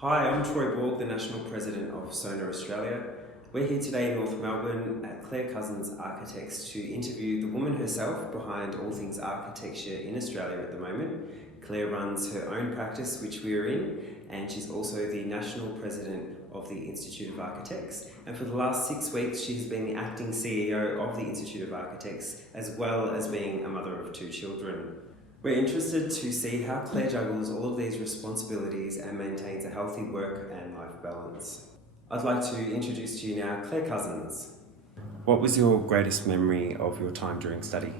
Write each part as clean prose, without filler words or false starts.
Hi, I'm Troy Borg, the National President of SONA Australia. We're here today in North Melbourne at Clare Cousins Architects to interview the woman herself behind all things architecture in Australia at the moment. Clare runs her own practice, which we are in, and she's also the National President of the Institute of Architects. And for the last 6 weeks, she's been the acting CEO of the Institute of Architects, as well as being a mother of 2 children. We're interested to see how Clare juggles all of these responsibilities and maintains a healthy work and life balance. I'd like to introduce to you now Clare Cousins. What was your greatest memory of your time during study?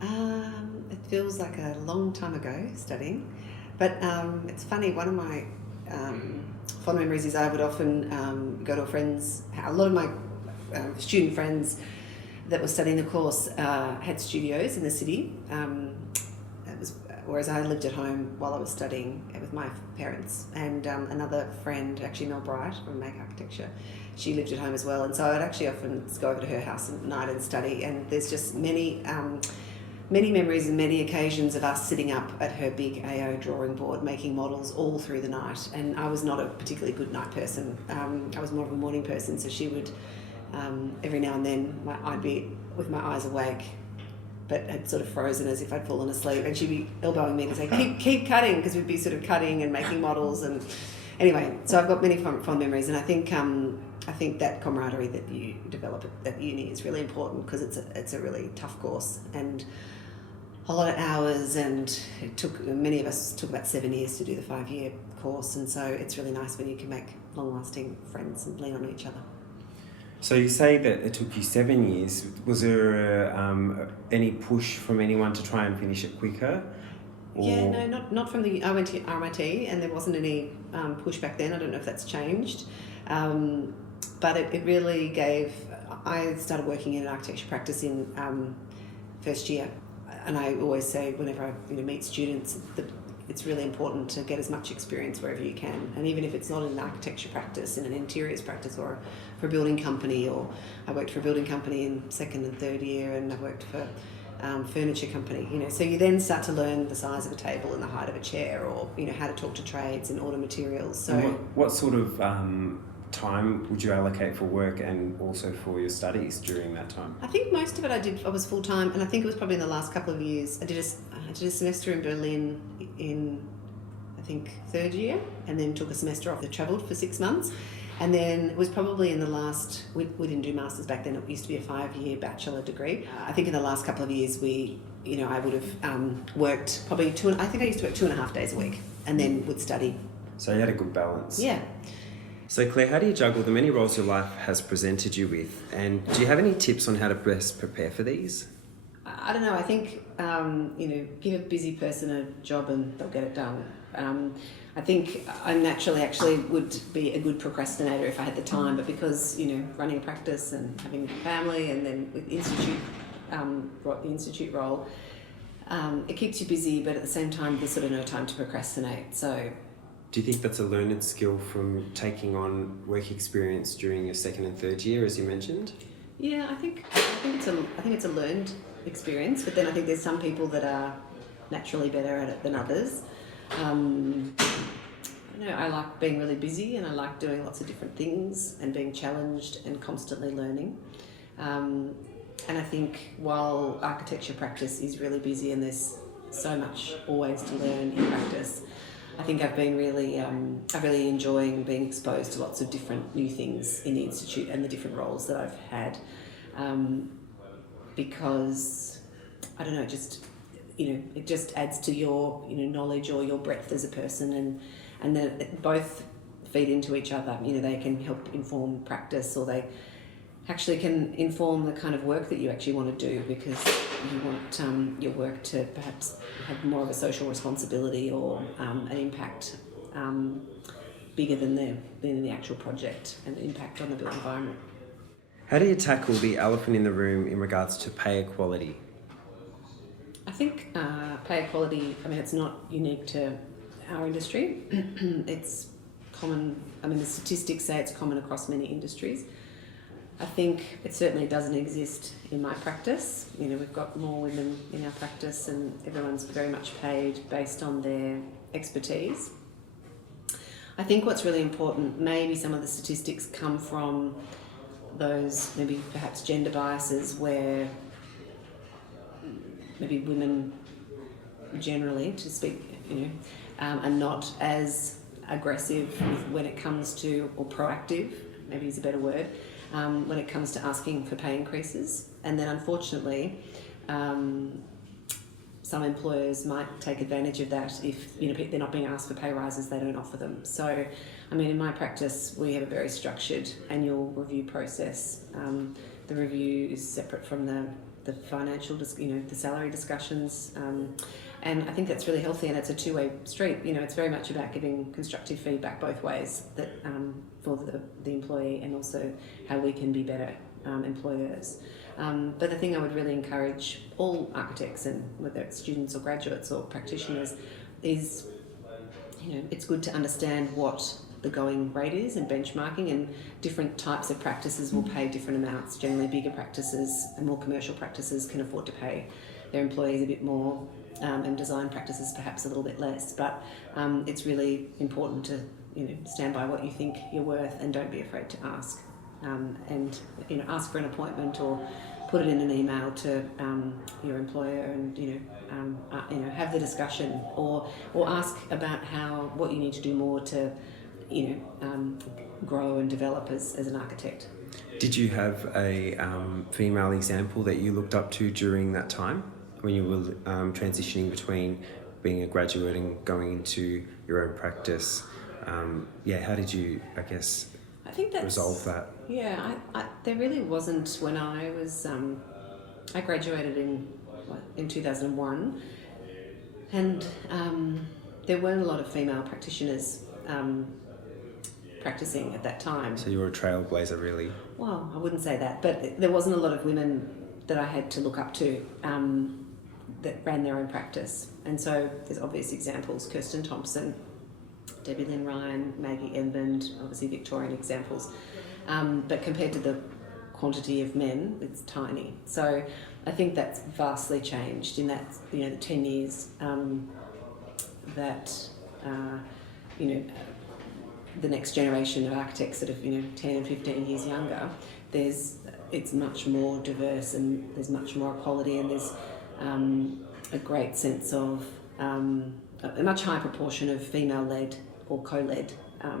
It feels like a long time ago studying, but it's funny, one of my fond memories is I would often go to a lot of my student friends that were studying the course had studios in the city. Whereas I lived at home while I was studying with my parents, and another friend, actually Mel Bright from Make Architecture, she lived at home as well, and so I'd actually often go over to her house at night and study, and there's just many memories and many occasions of us sitting up at her big AO drawing board making models all through the night. And I was not a particularly good night person. I was more of a morning person, so she would every now and then I'd be with my eyes awake but had sort of frozen as if I'd fallen asleep, and she'd be elbowing me to say keep cutting, because we'd be sort of cutting and making models. And anyway, so I've got many fond memories, and I think that camaraderie that you develop at uni is really important, because it's a really tough course and a lot of hours, and many of us took about 7 years to do the 5-year course, and so it's really nice when you can make long-lasting friends and lean on each other. So you say that it took you 7 years. Was there any push from anyone to try and finish it quicker? Or? Yeah, no, not from I went to RMIT, and there wasn't any push back then. I don't know if that's changed. But it really gave... I started working in an architecture practice in first year. And I always say, whenever I meet students, that it's really important to get as much experience wherever you can. And even if it's not in an architecture practice, in an interiors practice, or for a building company, or I worked for a building company in second and third year, and I worked for furniture company, so you then start to learn the size of a table and the height of a chair, or how to talk to trades and order materials. So what sort of time would you allocate for work and also for your studies during that time? I think most of it I was full-time, and I think it was probably in the last couple of years. I did a semester in Berlin in, I think, third year, and then took a semester off. I travelled for 6 months, and then it was probably in the last... We didn't do masters back then. It used to be a 5-year bachelor degree. I think in the last couple of years I would have worked probably I think I used to work 2.5 days a week, and then would study. So you had a good balance. Yeah. So Clare, how do you juggle the many roles your life has presented you with? And do you have any tips on how to best prepare for these? I don't know. I think, give a busy person a job and they'll get it done. I think I naturally actually would be a good procrastinator if I had the time, but because, running a practice and having a family, and then with the institute role, it keeps you busy, but at the same time, there's sort of no time to procrastinate. So, do you think that's a learned skill from taking on work experience during your second and third year, as you mentioned? Yeah, I think it's a learned experience, but then I think there's some people that are naturally better at it than others. I like being really busy, and I like doing lots of different things and being challenged and constantly learning. And I think while architecture practice is really busy and there's so much always to learn in practice, I think I've been really enjoying being exposed to lots of different new things in the Institute and the different roles that I've had. Because, I don't know, it just adds to your knowledge or your breadth as a person, and then both feed into each other. They can help inform practice, or they actually can inform the kind of work that you actually want to do, because you want your work to perhaps have more of a social responsibility or an impact bigger than the actual project and the impact on the built environment. How do you tackle the elephant in the room in regards to pay equality? I think pay equality, it's not unique to our industry. It's common, the statistics say it's common across many industries. I think it certainly doesn't exist in my practice. We've got more women in our practice, and everyone's very much paid based on their expertise. I think what's really important, maybe some of the statistics come from those maybe perhaps gender biases where maybe women generally, to speak, are not as aggressive when it comes to, or proactive, maybe is a better word, when it comes to asking for pay increases. And then unfortunately, some employers might take advantage of that if they're not being asked for pay rises, they don't offer them. So, in my practice, we have a very structured annual review process. The review is separate from the financial, the salary discussions, and I think that's really healthy, and it's a two-way street. It's very much about giving constructive feedback both ways, that for the employee, and also how we can be better employers. But the thing I would really encourage all architects, and whether it's students or graduates or practitioners, is it's good to understand what the going rate is and benchmarking, and different types of practices will pay different amounts. Generally, bigger practices and more commercial practices can afford to pay their employees a bit more, and design practices perhaps a little bit less. But it's really important to stand by what you think you're worth, and don't be afraid to ask. And ask for an appointment, or put it in an email to your employer, and have the discussion, or ask about what you need to do more to grow and develop as an architect. Did you have a female example that you looked up to during that time when you were transitioning between being a graduate and going into your own practice? How did you, I think that's resolve that? Yeah, there really wasn't. When I was, I graduated in 2001, and there weren't a lot of female practitioners practicing at that time. So you were a trailblazer, really? Well, I wouldn't say that, but there wasn't a lot of women that I had to look up to that ran their own practice. And so there's obvious examples: Kirsten Thompson, Debbie Lynn Ryan, Maggie Edmund, obviously Victorian examples. But compared to the quantity of men, it's tiny. So I think that's vastly changed in that, the 10 years that, the next generation of architects that are, 10 and 15 years younger, it's much more diverse, and there's much more equality, and there's a great sense of a much higher proportion of female-led or co-led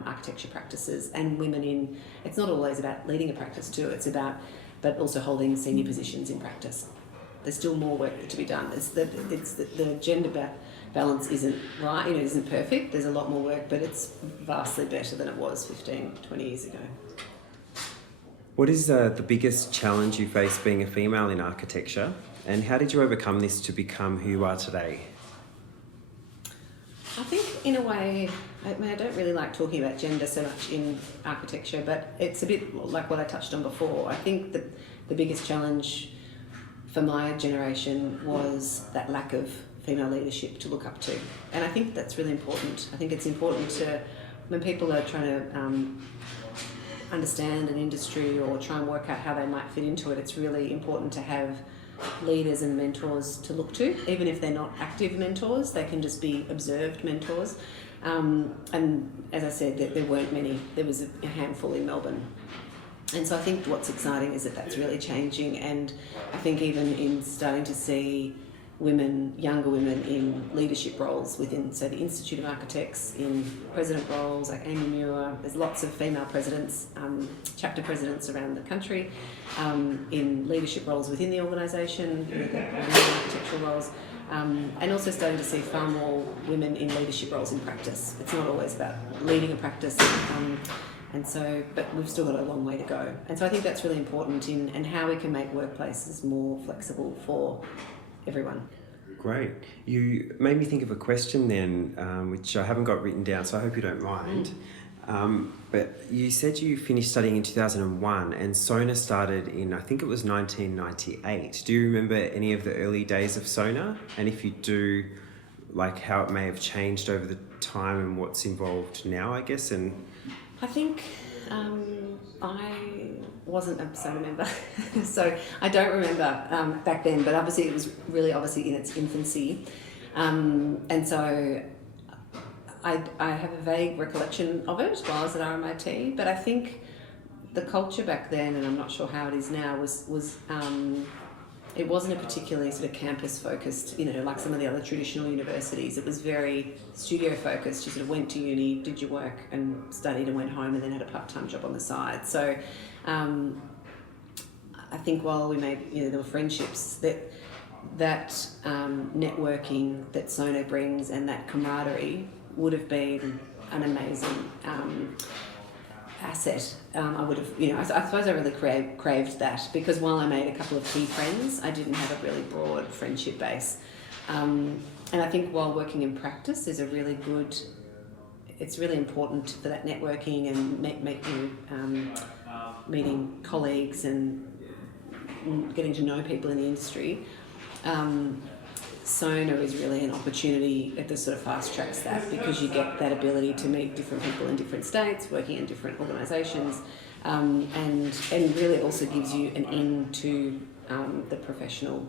architecture practices, and women in. It's not always about leading a practice too. It's about, but also holding senior positions in practice. There's still more work to be done. The gender balance isn't right. Isn't perfect. There's a lot more work, but it's vastly better than it was 15, 20 years ago. What is the biggest challenge you face being a female in architecture, and how did you overcome this to become who you are today? I think, in a way, I don't really like talking about gender so much in architecture, but it's a bit like what I touched on before. I think that the biggest challenge for my generation was that lack of female leadership to look up to. And I think that's really important. I think it's important to, when people are trying to understand an industry or try and work out how they might fit into it, it's really important to have leaders and mentors to look to. Even if they're not active mentors, they can just be observed mentors. And as I said, there weren't many. There was a handful in Melbourne. And so I think what's exciting is that that's really changing, and I think even in starting to see younger women in leadership roles within, say, the Institute of Architects, in president roles like Amy Muir. There's lots of female presidents, chapter presidents around the country, in leadership roles within the organisation, architectural roles, and also starting to see far more women in leadership roles in practice. It's not always about leading a practice. And so, but we've still got a long way to go. And so I think that's really important and how we can make workplaces more flexible for everyone. Great. You made me think of a question then, which I haven't got written down, so I hope you don't mind. But you said you finished studying in 2001, and SONA started in, I think it was 1998. Do you remember any of the early days of SONA? And if you do, like how it may have changed over the time and what's involved now, I guess? And I think I wasn't a SONA member, so I don't remember back then, but obviously it was really in its infancy. And so I have a vague recollection of it while I was at RMIT, but I think the culture back then, and I'm not sure how it is now, was it wasn't a particularly sort of campus focused, like some of the other traditional universities. It was very studio focused. You sort of went to uni, did your work and studied and went home and then had a part-time job on the side. So I think while we made, there were friendships, that networking that SONA brings and that camaraderie would have been an amazing asset. I would have, I suppose I really craved that, because while I made a couple of key friends, I didn't have a really broad friendship base. And I think while working in practice is it's really important for that networking and meeting colleagues and getting to know people in the industry. SONA is really an opportunity that sort of fast tracks that, because you get that ability to meet different people in different states, working in different organisations, and really also gives you an into the professional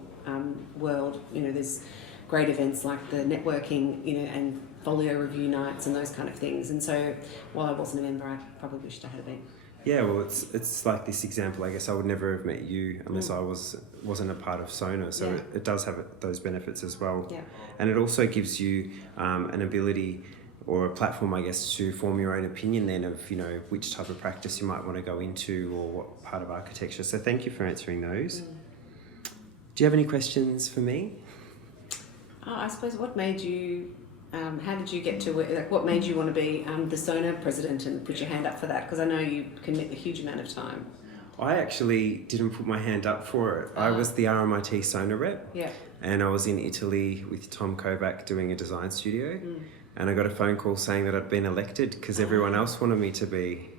world. There's great events like the networking, and folio review nights and those kind of things. And so while I wasn't a member, I probably wished I had been. Yeah, well, it's like this example. I guess I would never have met you unless I wasn't a part of SONA. So it does have those benefits as well. Yeah. And it also gives you an ability or a platform, I guess, to form your own opinion then of, which type of practice you might want to go into or what part of architecture. So thank you for answering those. Do you have any questions for me? I suppose what made you... how did you get to what made you want to be the SONA president and put your hand up for that? Because I know you commit a huge amount of time. I actually didn't put my hand up for it. I was the RMIT SONA rep. Yeah. And I was in Italy with Tom Kovac doing a design studio. And I got a phone call saying that I'd been elected because everyone else wanted me to be.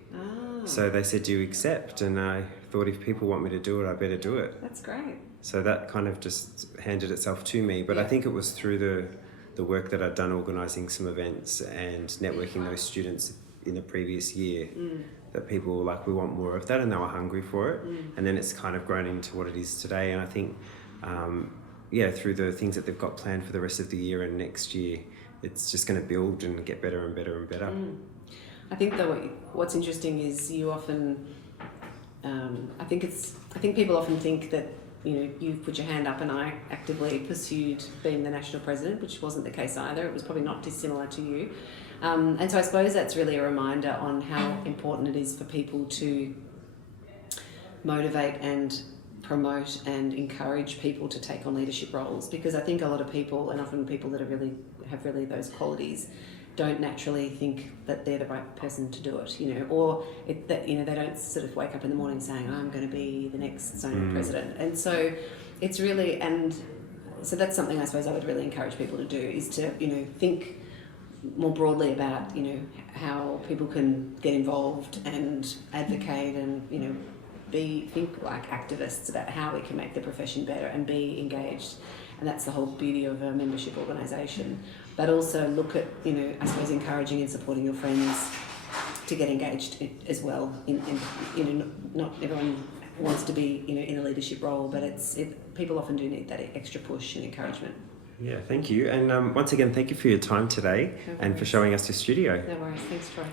So they said, do you accept? And I thought, if people want me to do it, I better do it. That's great. So that kind of just handed itself to me. But I think it was through the work that I'd done organising some events and networking those students in the previous year that people were like, we want more of that, and they were hungry for it. And then it's kind of grown into what it is today. And I think, through the things that they've got planned for the rest of the year and next year, it's just going to build and get better and better and better. I think though what's interesting is you often, I think people often think that you've put your hand up and I actively pursued being the national president, which wasn't the case either. It was probably not dissimilar to you. And so I suppose that's really a reminder on how important it is for people to motivate and promote and encourage people to take on leadership roles, because I think a lot of people, and often people that have really those qualities, don't naturally think that they're the right person to do it, or that they don't sort of wake up in the morning saying, I'm going to be the next SONA president. And so it's really, and so that's something I suppose I would really encourage people to do, is to, think more broadly about, how people can get involved and advocate and, think like activists about how we can make the profession better and be engaged. And that's the whole beauty of a membership organisation. But also look at, I suppose, encouraging and supporting your friends to get engaged as well. Not everyone wants to be, in a leadership role, but people often do need that extra push and encouragement. Yeah, thank you. And once again, thank you for your time today and for showing us your studio. No worries. Thanks, Troy.